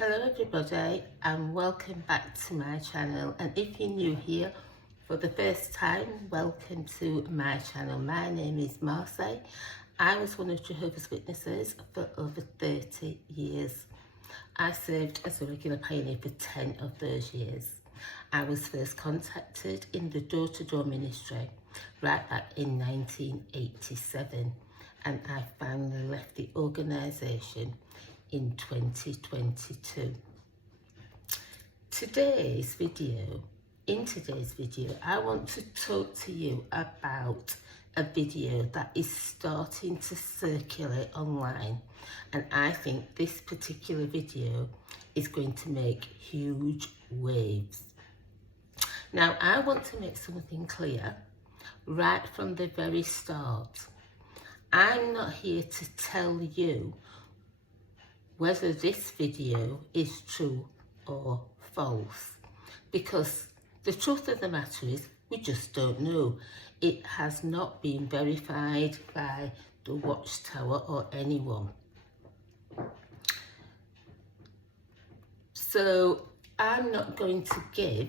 Hello everybody and welcome back to my channel, and if you're new here for the first time, welcome to my channel. My name is Marseille. I was one of Jehovah's Witnesses for over 30 years. I served as a regular pioneer for 10 of those years. I was first contacted in the door-to-door ministry right back in 1987, and I finally left the organisation in 2022. In today's video, I want to talk to you about a video that is starting to circulate online, and I think this particular video is going to make huge waves. Now, I want to make something clear right from the very start. I'm not here to tell you whether this video is true or false, because the truth of the matter is we just don't know. It has not been verified by the Watchtower or anyone. So I'm not going to give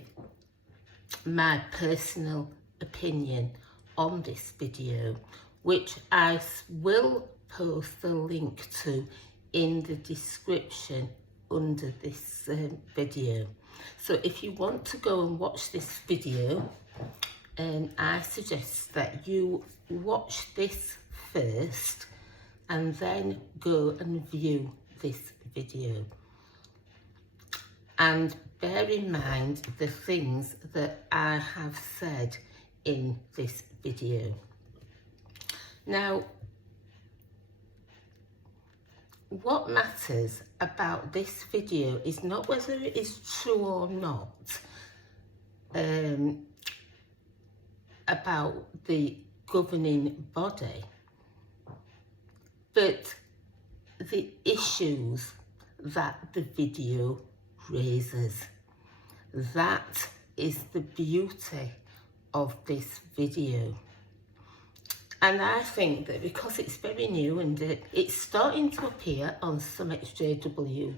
my personal opinion on this video, which I will post the link to in the description under this video. So if you want to go and watch this video, I suggest that you watch this first and then go and view this video. And bear in mind the things that I have said in this video. Now, what matters about this video is not whether it is true or not about the governing body, but the issues that the video raises. That is the beauty of this video. And I think that because it's very new and it's starting to appear on some XJW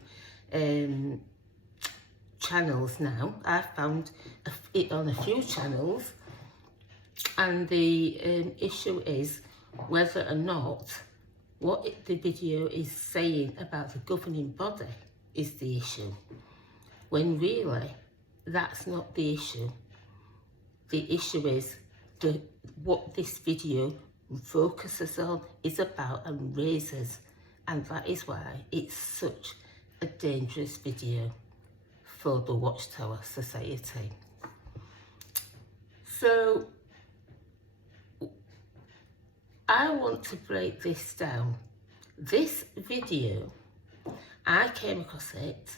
channels now. I've found it on a few channels, and the issue is whether or not what the video is saying about the governing body is the issue, when really that's not the issue. The issue is what this video focuses on, is about and raises, and that is why it's such a dangerous video for the Watchtower Society. So I want to break this down. This video, I came across it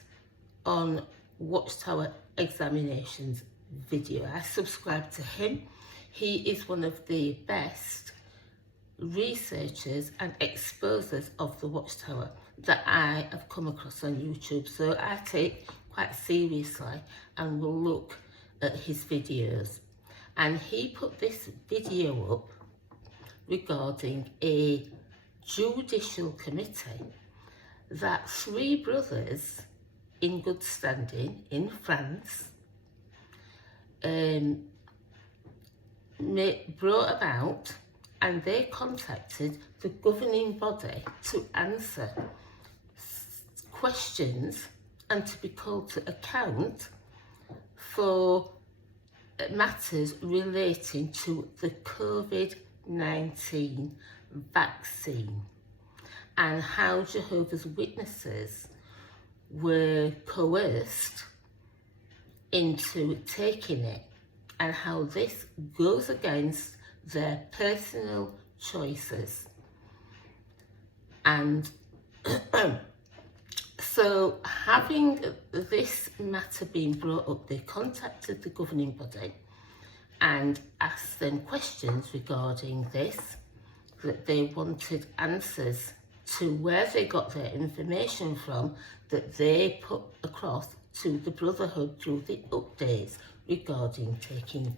on Watchtower Examinations video. I subscribe to him. He is one of the best researchers and exposers of the Watchtower that I have come across on YouTube, so I take quite seriously and will look at his videos. And he put this video up regarding a judicial committee that 3 brothers in good standing in France brought about, and they contacted the governing body to answer questions and to be called to account for matters relating to the COVID-19 vaccine and how Jehovah's Witnesses were coerced into taking it, and how this goes against their personal choices. And so, having this matter being brought up, they contacted the governing body and asked them questions regarding this, that they wanted answers to where they got their information from that they put across to the Brotherhood through the updates regarding taking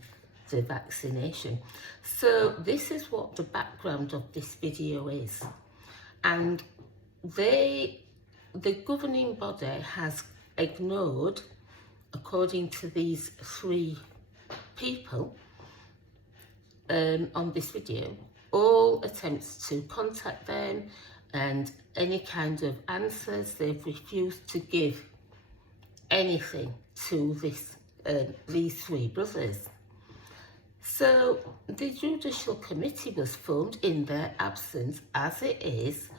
the vaccination. So this is what the background of this video is, and they the governing body has ignored, according to these three people on this video, all attempts to contact them and any kind of answers. They've refused to give anything to these three brothers. So the Judicial Committee was formed in their absence, as it is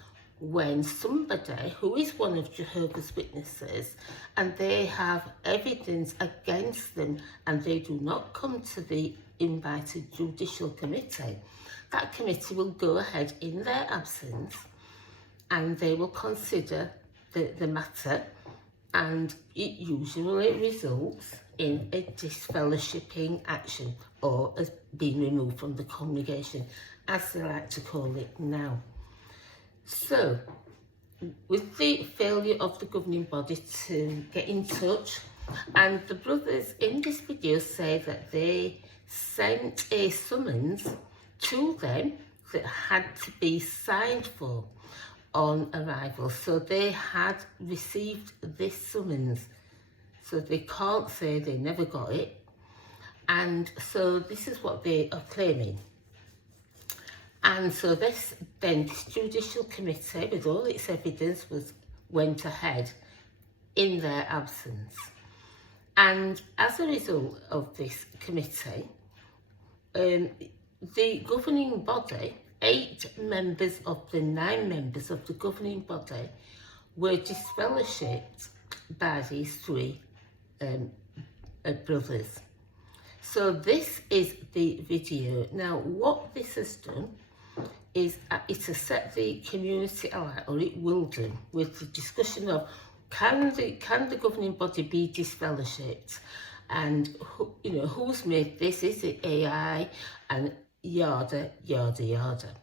when somebody who is one of Jehovah's Witnesses and they have evidence against them and they do not come to the invited Judicial Committee, that committee will go ahead in their absence and they will consider the matter, and it usually results in a disfellowshipping action, or as being removed from the congregation, as they like to call it now. So, with the failure of the governing body to get in touch, and the brothers in this video say that they sent a summons to them that had to be signed for on arrival. So they had received this summons. So they can't say they never got it. And so this is what they are claiming. And so this Judicial Committee, with all its evidence, went ahead in their absence. And as a result of this committee, the governing body, 8 members of the 9 members of the governing body were disfellowshipped by these 3 brothers. So this is the video. Now, what this has done is it has set the community alight, or it will do, with the discussion of can the governing body be disfellowshipped, and who's made this? Is it AI? And yada yada yada,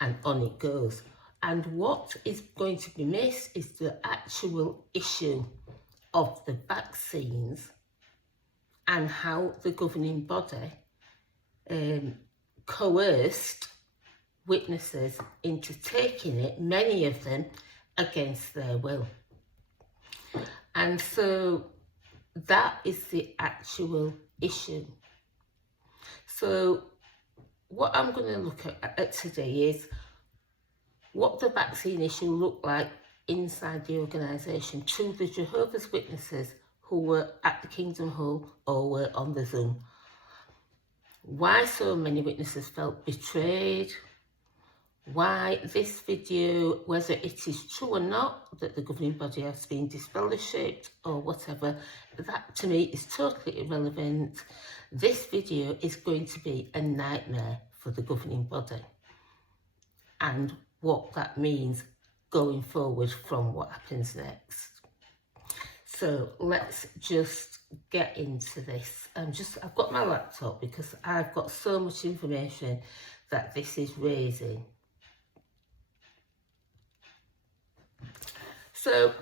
and on it goes. And what is going to be missed is the actual issue of the vaccines and how the governing body coerced witnesses into taking it, many of them against their will. And so that is the actual issue. So what I'm going to look at today is what the vaccine issue looked like inside the organisation to the Jehovah's Witnesses who were at the Kingdom Hall or were on the Zoom. Why so many witnesses felt betrayed, why this video, whether it is true or not that the governing body has been disfellowshipped or whatever, that to me is totally irrelevant. This video is going to be a nightmare for the governing body and what that means going forward from what happens next. So let's just get into this. I've got my laptop because I've got so much information that this is raising. So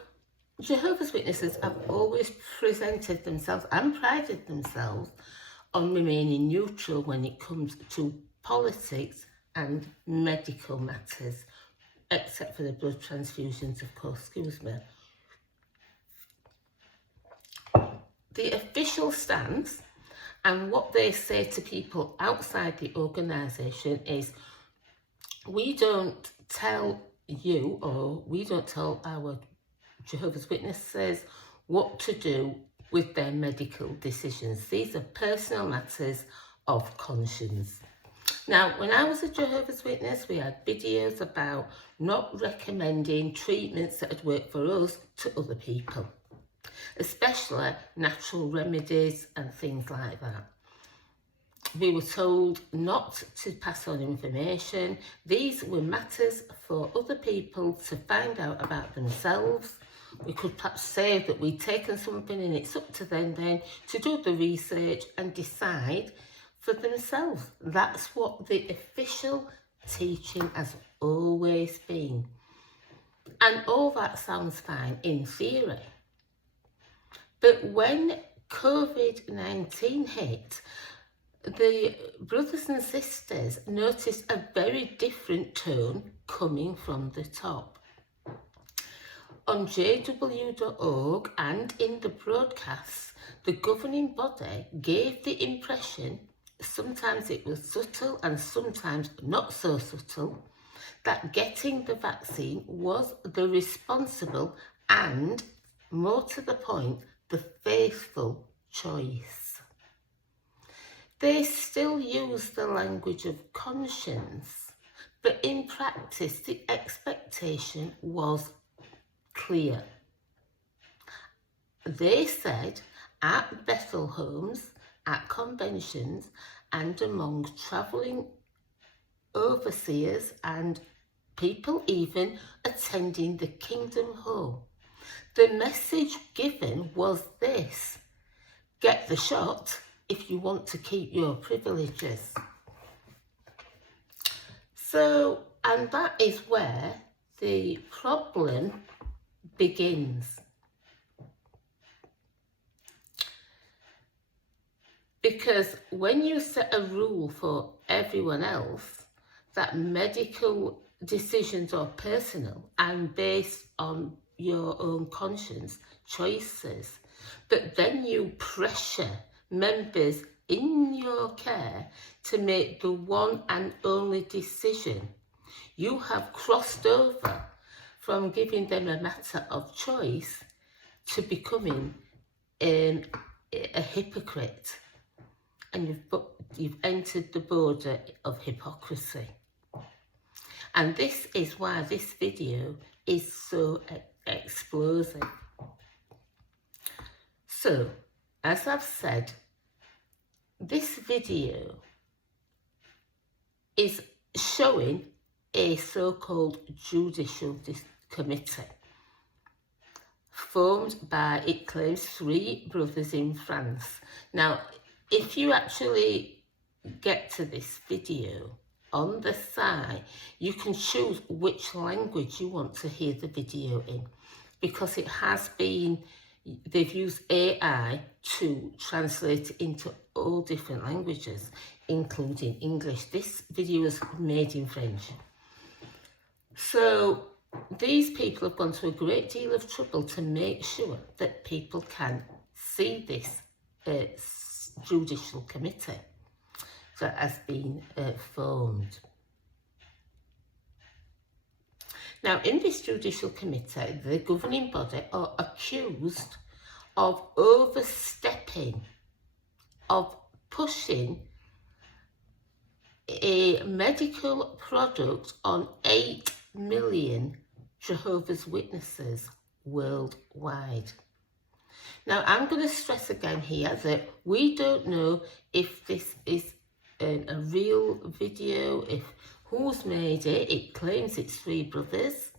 Jehovah's Witnesses have always presented themselves and prided themselves on remaining neutral when it comes to politics and medical matters, except for the blood transfusions, of course, excuse me. The official stance and what they say to people outside the organisation is, we don't tell you, or we don't tell our Jehovah's Witnesses what to do with their medical decisions. These are personal matters of conscience. Now, when I was a Jehovah's Witness, we had videos about not recommending treatments that had worked for us to other people, especially natural remedies and things like that. We were told not to pass on information. These were matters for other people to find out about themselves. We could perhaps say that we'd taken something and it's up to them then to do the research and decide for themselves. That's what the official teaching has always been. And all that sounds fine in theory. But when COVID-19 hit, the brothers and sisters noticed a very different tone coming from the top. On jw.org and in the broadcasts, the governing body gave the impression, sometimes it was subtle and sometimes not so subtle, that getting the vaccine was the responsible and, more to the point, the faithful choice. They still use the language of conscience, but in practice the expectation was clear. They said at Bethel homes, at conventions, and among travelling overseers and people even attending the Kingdom Home, the message given was this: get the shot if you want to keep your privileges. So, and that is where the problem begins. Because when you set a rule for everyone else that medical decisions are personal and based on your own conscience choices, but then you pressure members in your care to make the one and only decision, you have crossed over from giving them a matter of choice to becoming a hypocrite, and you've entered the border of hypocrisy. And this is why this video is so explosive. So, as I've said, this video is showing a so-called judicial committee formed by, it claims, 3 brothers in France. Now, if you actually get to this video, on the side, you can choose which language you want to hear the video in, because it has been, they've used AI to translate it into all different languages, including English. This video is made in French. So these people have gone to a great deal of trouble to make sure that people can see this judicial committee that has been formed. Now, in this judicial committee, the governing body are accused of overstepping, of pushing a medical product on 8 million Jehovah's Witnesses worldwide. Now, I'm going to stress again here that we don't know if this is a real video, if who's made it. It claims it's 3 brothers,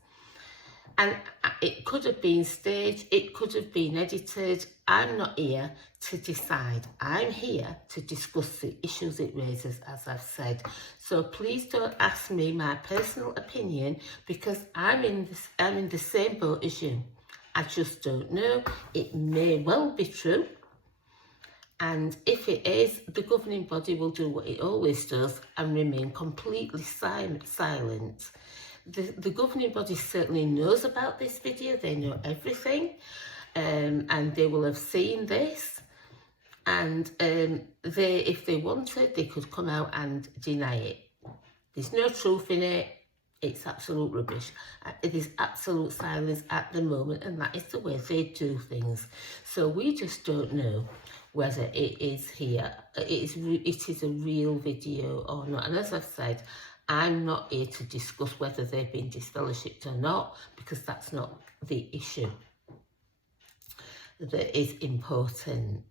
and it could have been staged, it could have been edited. I'm not here to decide. I'm here to discuss the issues it raises, as I've said. So please don't ask me my personal opinion, because I'm in the same boat as you. I just don't know. It may well be true. And if it is, the governing body will do what it always does and remain completely silent. The governing body certainly knows about this video. They know everything, and they will have seen this. And if they wanted, they could come out and deny it. There's no truth in it. It's absolute rubbish. It is absolute silence at the moment, and that is the way they do things. So we just don't know whether it is here, it is a real video or not. And as I've said, I'm not here to discuss whether they've been disfellowshipped or not, because that's not the issue that is important.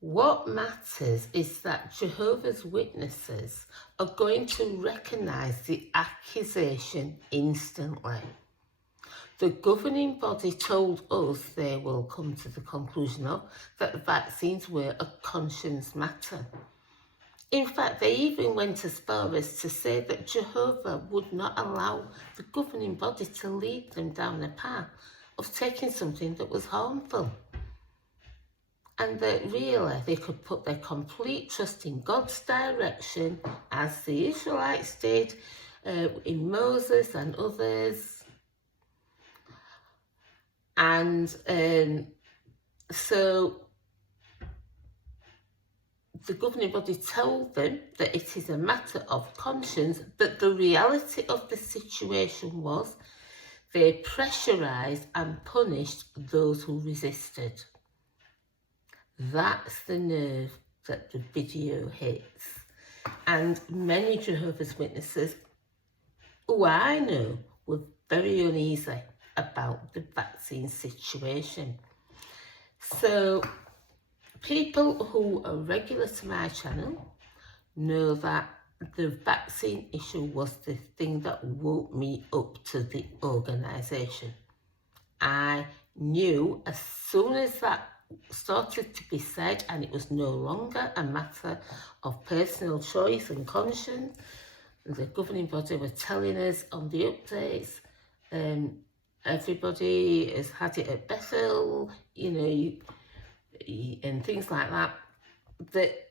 What matters is that Jehovah's Witnesses are going to recognise the accusation instantly. The governing body told us they will come to the conclusion of that vaccines were a conscience matter. In fact, they even went as far as to say that Jehovah would not allow the governing body to lead them down the path of taking something that was harmful. And that really they could put their complete trust in God's direction, as the Israelites did in Moses and others. And so the governing body told them that it is a matter of conscience, but the reality of the situation was they pressurised and punished those who resisted. That's the nerve that the video hits. And many Jehovah's Witnesses, who I know, were very uneasy about the vaccine situation. So people who are regular to my channel know that the vaccine issue was the thing that woke me up to the organisation. I knew as soon as that started to be said, and it was no longer a matter of personal choice and conscience, the governing body were telling us on the updates, everybody has had it at Bethel, you know, and things like that, that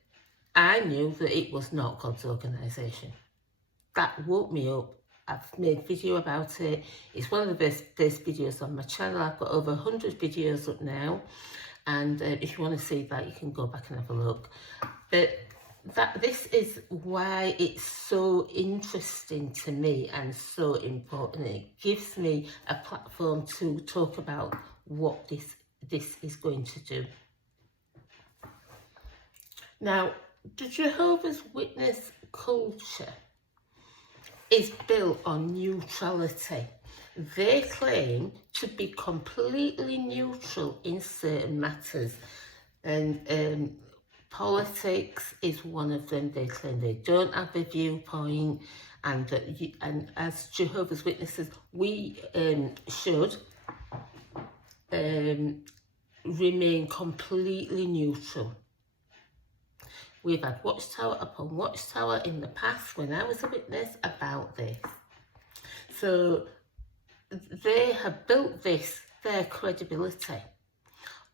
I knew that it was not God's organisation. That woke me up. I've made video about it. It's one of the best videos on my channel. I've got over 100 videos up now. And if you want to see that, you can go back and have a look. But this is why it's so interesting to me and so important. It gives me a platform to talk about what this is going to do. Now, the Jehovah's Witness culture is built on neutrality. They claim to be completely neutral in certain matters, and politics is one of them. They claim they don't have a viewpoint, and that and as Jehovah's Witnesses, we should remain completely neutral. We've had watchtower upon watchtower in the past when I was a witness about this. So they have built their credibility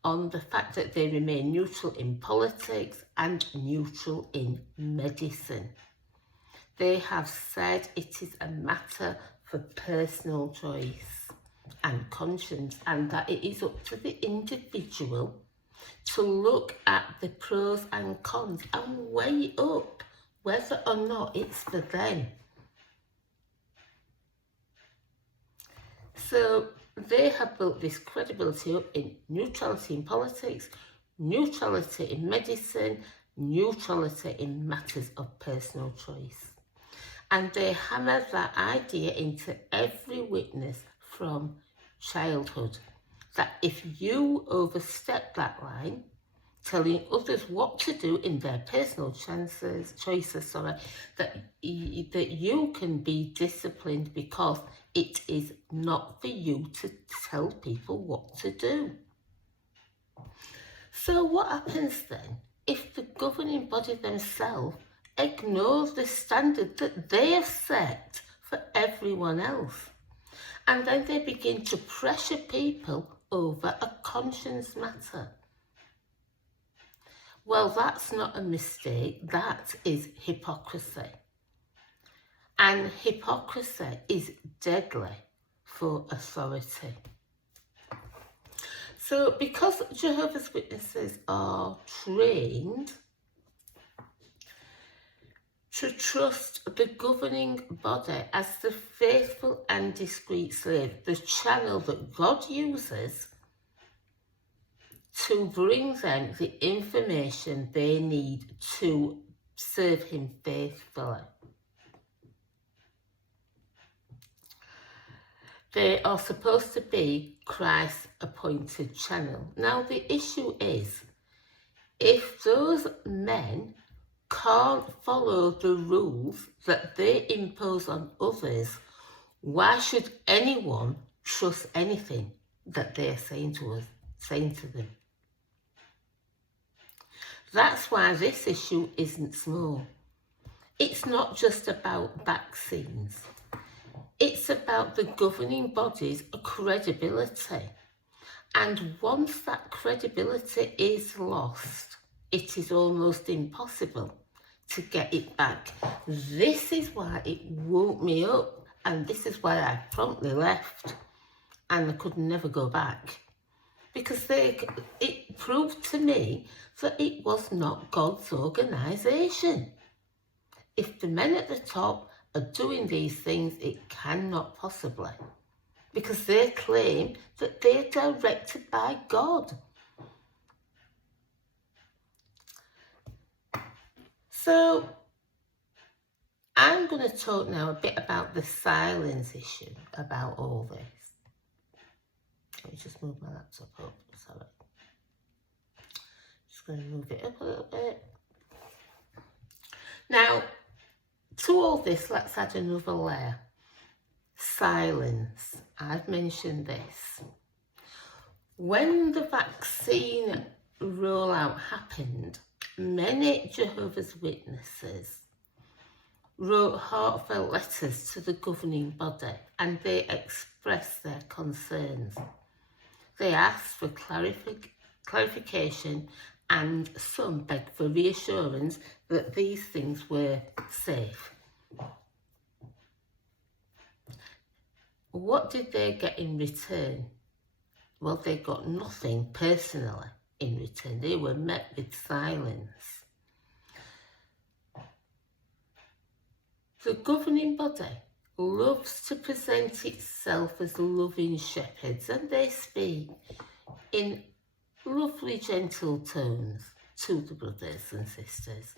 on the fact that they remain neutral in politics and neutral in medicine. They have said it is a matter for personal choice and conscience, and that it is up to the individual to look at the pros and cons and weigh up whether or not it's for them. So they have built this credibility up in neutrality in politics, neutrality in medicine, neutrality in matters of personal choice. And they hammer that idea into every witness from childhood, that if you overstep that line, telling others what to do in their personal choices, that you can be disciplined because it is not for you to tell people what to do. So what happens then if the governing body themselves ignores the standard that they have set for everyone else? And then they begin to pressure people over a conscience matter. Well, that's not a mistake, that is hypocrisy. And hypocrisy is deadly for authority. So because Jehovah's Witnesses are trained to trust the governing body as the faithful and discreet slave, the channel that God uses to bring them the information they need to serve him faithfully. They are supposed to be Christ's appointed channel. Now the issue is, if those men can't follow the rules that they impose on others, why should anyone trust anything that they're saying to them? That's why this issue isn't small. It's not just about vaccines. It's about the governing body's credibility. And once that credibility is lost, it is almost impossible to get it back. This is why it woke me up, and this is why I promptly left. and they could never go back, because it proved to me that it was not God's organisation. If the men at the top are doing these things, it cannot possibly, because they claim that they're directed by God. So I'm going to talk now a bit about the silence issue about all this. Let me just move my laptop up, sorry. Just going to move it up a little bit. Now, to all this, let's add another layer. Silence. I've mentioned this. When the vaccine rollout happened, many Jehovah's Witnesses wrote heartfelt letters to the governing body, and they expressed their concerns. They asked for clarification, and some begged for reassurance that these things were safe. What did they get in return? Well, they got nothing personally in return. They were met with silence. The governing body loves to present itself as loving shepherds, and they speak in lovely, gentle tones to the brothers and sisters.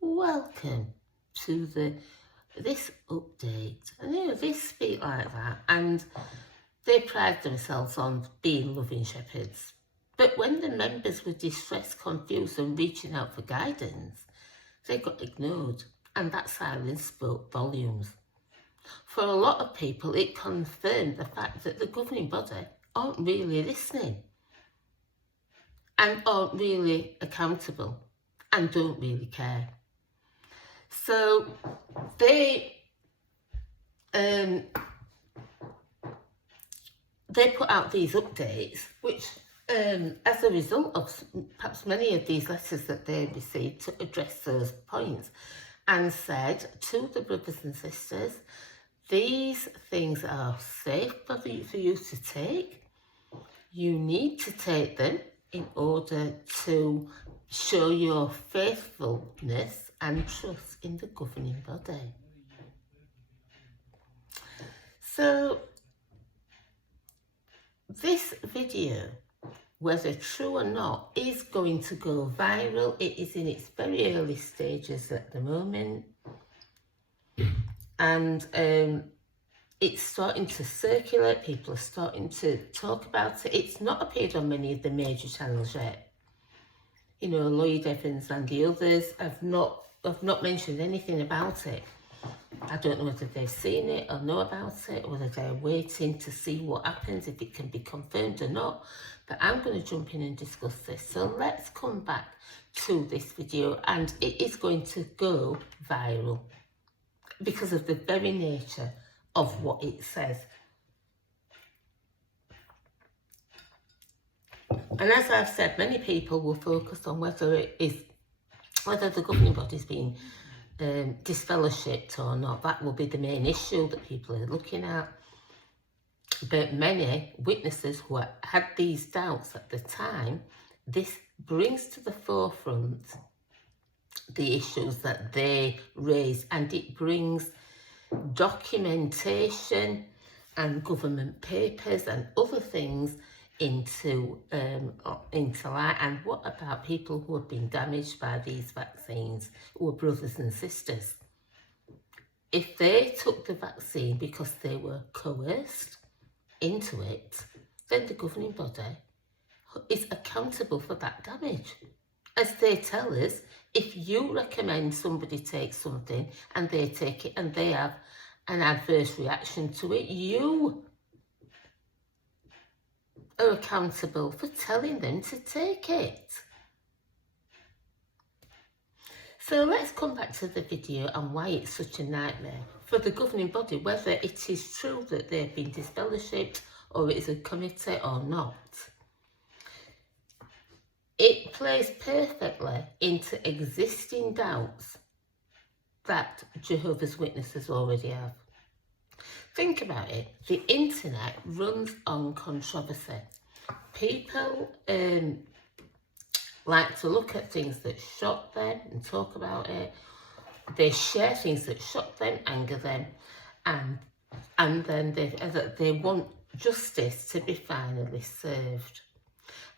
Welcome to this update. And they speak like that, and they pride themselves on being loving shepherds. But when the members were distressed, confused, and reaching out for guidance, they got ignored, and that silence spoke volumes. For a lot of people, it confirmed the fact that the governing body aren't really listening, and aren't really accountable, and don't really care. So they put out these updates, which as a result of perhaps many of these letters that they received, to address those points, and said to the brothers and sisters, these things are safe for you to take. You need to take them in order to show your faithfulness and trust in the governing body. So this video, whether true or not, is going to go viral. It is in its very early stages at the moment, and it's starting to circulate. People are starting to talk about it. It's not appeared on many of the major channels yet. You know, Lloyd Evans and the others have not mentioned anything about it. I don't know whether they've seen it or know about it, or whether they're waiting to see what happens, if it can be confirmed or not. But I'm going to jump in and discuss this. So let's come back to this video, and it is going to go viral because of the very nature of what it says. And as I've said, many people will focus on whether the governing body is being disfellowshipped or not. That will be the main issue that people are looking at. But many witnesses who had these doubts at the time, this brings to the forefront the issues that they raised, and it brings documentation and government papers and other things into light. And what about people who have been damaged by these vaccines, who are brothers and sisters? If they took the vaccine because they were coerced into it, then the governing body is accountable for that damage. As they tell us, if you recommend somebody take something and they take it and they have an adverse reaction to it, you are accountable for telling them to take it. So let's come back to the video and why it's such a nightmare for the governing body, whether it is true that they've been disfellowshipped or it is a committee or not. It plays perfectly into existing doubts that Jehovah's Witnesses already have. Think about it. The internet runs on controversy. People like to look at things that shock them and talk about it. They share things that shock them, anger them, and then they want justice to be finally served.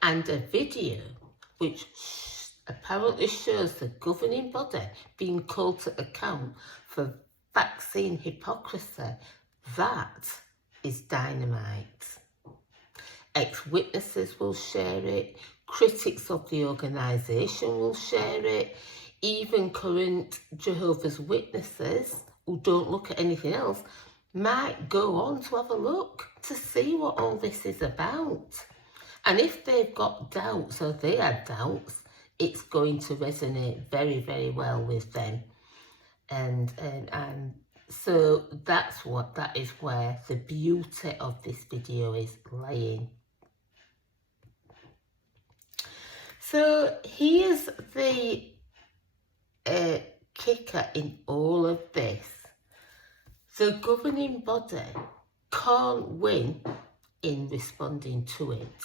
And a video which apparently shows the governing body being called to account for vaccine hypocrisy, that is dynamite. Ex-witnesses will share it, critics of the organisation will share it, even current Jehovah's Witnesses who don't look at anything else might go on to have a look to see what all this is about. And if they've got doubts, or they had doubts, it's going to resonate very, very well with them. And so that is where the beauty of this video is laying. So here's the kicker in all of this. The governing body can't win in responding to it.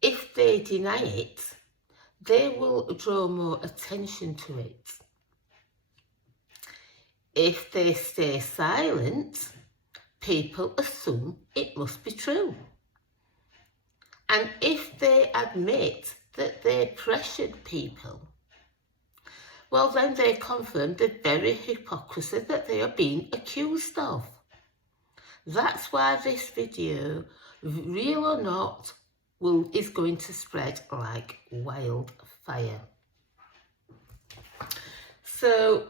If they deny it, they will draw more attention to it. If they stay silent, people assume it must be true. And if they admit that they pressured people, well, then they confirm the very hypocrisy that they are being accused of. That's why this video, real or not, is going to spread like wildfire. So,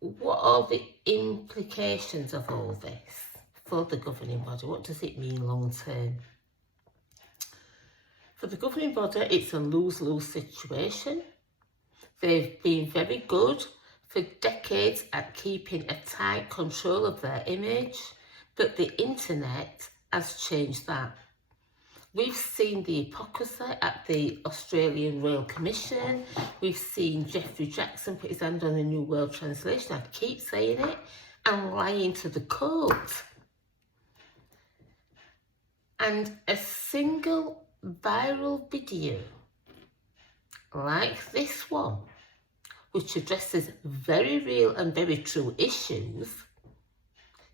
what are the implications of all this for the governing body? What does it mean long term? For the governing body, it's a lose-lose situation. They've been very good for decades at keeping a tight control of their image, but the internet has changed that. We've seen the hypocrisy at the Australian Royal Commission. We've seen Jeffrey Jackson put his hand on the New World Translation, I keep saying it, and lying to the court. And a single viral video like this one, which addresses very real and very true issues,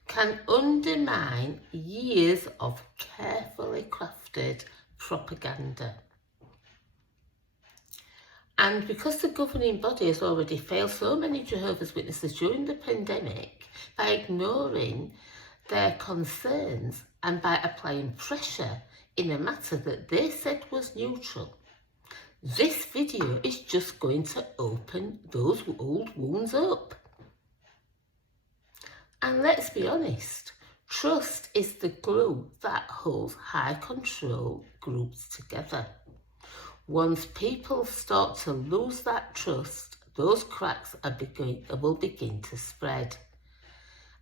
can undermine years of carefully crafted propaganda. And because the governing body has already failed so many Jehovah's Witnesses during the pandemic by ignoring their concerns and by applying pressure in a matter that they said was neutral, this video is just going to open those old wounds up. And let's be honest, trust is the glue that holds high control groups together. Once people start to lose that trust, those cracks will begin to spread.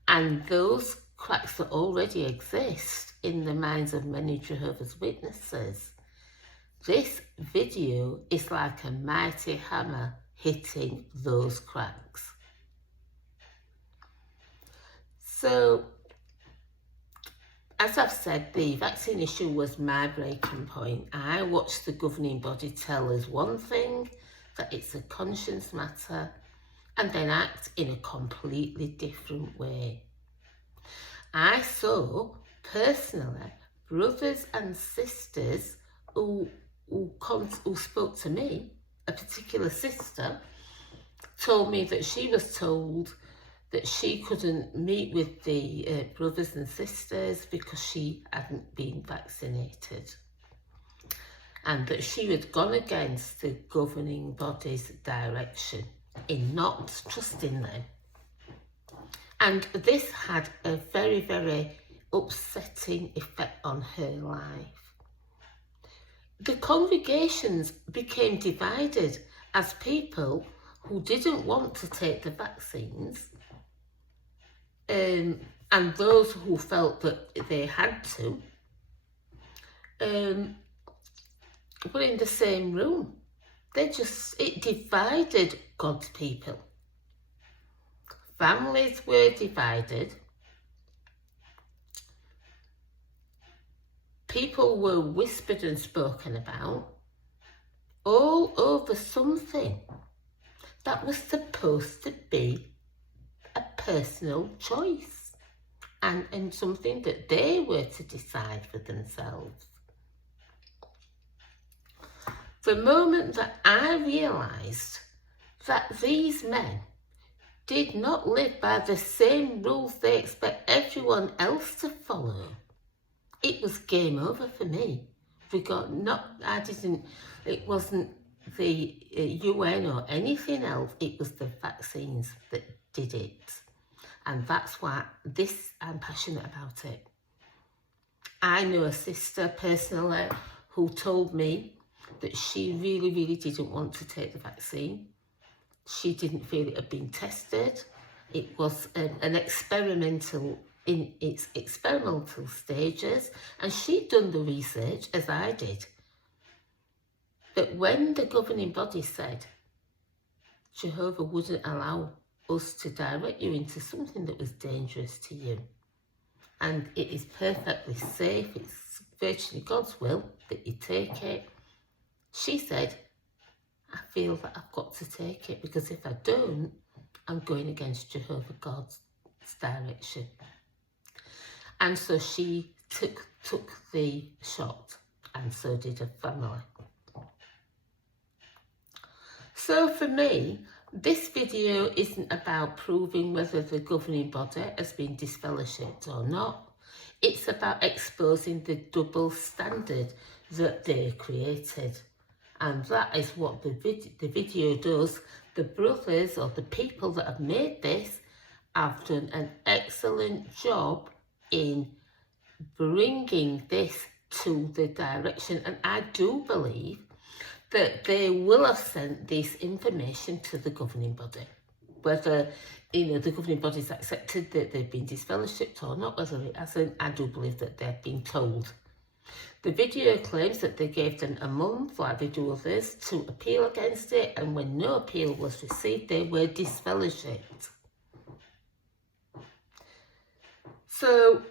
And those cracks that already exist in the minds of many Jehovah's Witnesses, this video is like a mighty hammer hitting those cracks. So, as I've said, the vaccine issue was my breaking point. I watched the governing body tell us one thing, that it's a conscience matter, and then act in a completely different way. I saw, personally, brothers and sisters who spoke to me. A particular sister told me that she was told that she couldn't meet with the brothers and sisters because she hadn't been vaccinated, and that she had gone against the governing body's direction in not trusting them. And this had a very, very upsetting effect on her life. The congregations became divided as people who didn't want to take the vaccines and those who felt that they had to were in the same room. It divided God's people. families were divided, people were whispered and spoken about, all over something that was supposed to be a personal choice and something that they were to decide for themselves. The moment that I realised that these men did not live by the same rules they expect everyone else to follow, it was game over for me. It wasn't the UN or anything else, it was the vaccines that did it. And that's why I'm passionate about it. I know a sister personally who told me that she really, really didn't want to take the vaccine. She didn't feel it had been tested. It was an experimental, in its experimental stages, and she'd done the research, as I did. But when the governing body said Jehovah wouldn't allow us to direct you into something that was dangerous to you, and it is perfectly safe, it's virtually God's will that you take it, she said, I feel that I've got to take it, because if I don't, I'm going against Jehovah God's direction. And so she took the shot, and so did her family. So for me, this video isn't about proving whether the governing body has been disfellowshipped or not. It's about exposing the double standard that they created. And that is what the video does. The brothers, or the people that have made this, have done an excellent job in bringing this to the direction. And I do believe that they will have sent this information to the governing body. Whether the governing body's accepted that they've been disfellowshipped or not, whether it hasn't, I do believe that they've been told. The video claims that they gave them a month, like they do others, to appeal against it, and when no appeal was received, they were disfellowshipped. So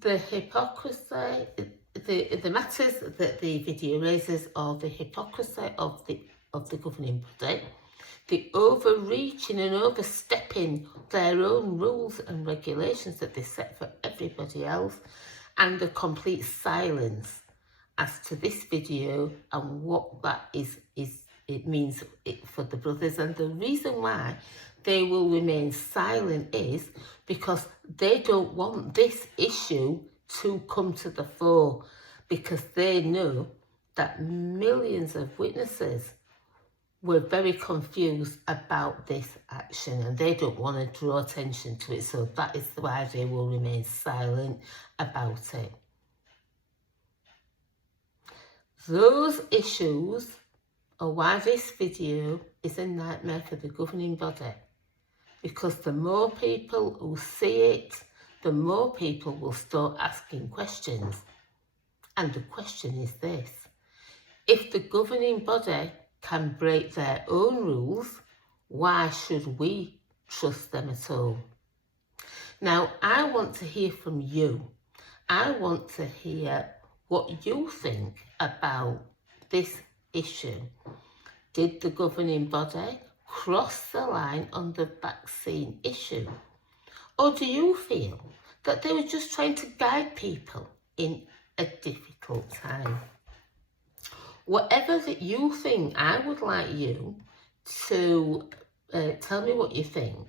the hypocrisy, the matters that the video raises are the hypocrisy of the governing body, the overreaching and overstepping their own rules and regulations that they set for everybody else, and the complete silence as to this video and what that it means for the brothers. And the reason why they will remain silent is because they don't want this issue to come to the fore, because they know that millions of witnesses were very confused about this action, and they don't want to draw attention to it. So that is why they will remain silent about it. Those issues are why this video is a nightmare for the governing body, because the more people who see it, the more people will start asking questions. And the question is this: if the governing body can break their own rules, why should we trust them at all? Now, I want to hear from you. I want to hear what you think about this issue. Did the governing body cross the line on the vaccine issue? Or do you feel that they were just trying to guide people in a difficult time? Whatever that you think, I would like you to tell me what you think.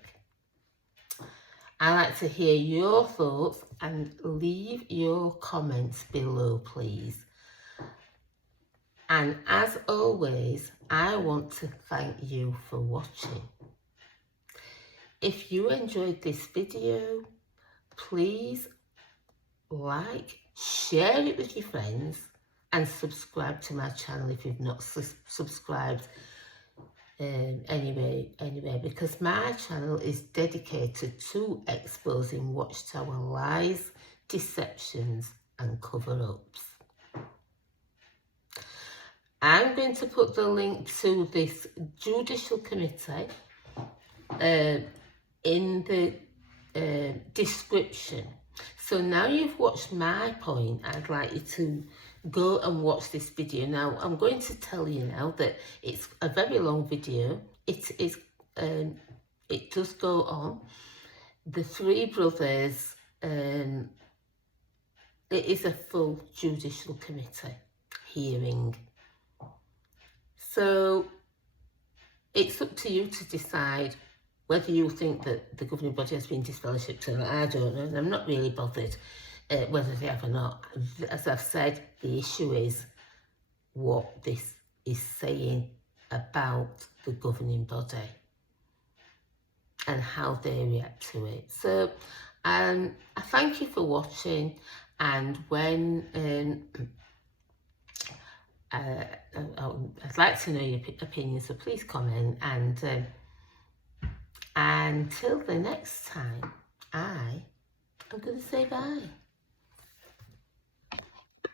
I like to hear your thoughts, and leave your comments below, please. And as always, I want to thank you for watching. If you enjoyed this video, please like, share it with your friends, and subscribe to my channel if you've not subscribed anyway, because my channel is dedicated to exposing Watchtower lies, deceptions and cover-ups. I'm going to put the link to this judicial committee in the description. So now you've watched my point, I'd like you to go and watch this video. Now I'm going to tell you now that it's a very long video. It does go on. The three brothers, it is a full judicial committee hearing. So it's up to you to decide whether you think that the governing body has been disfellowshipped or not. I don't know, and I'm not really bothered whether they have or not. As I've said, the issue is what this is saying about the governing body and how they react to it. So I thank you for watching, and when I'd like to know your opinion, so please comment, and until the next time, I am going to say bye.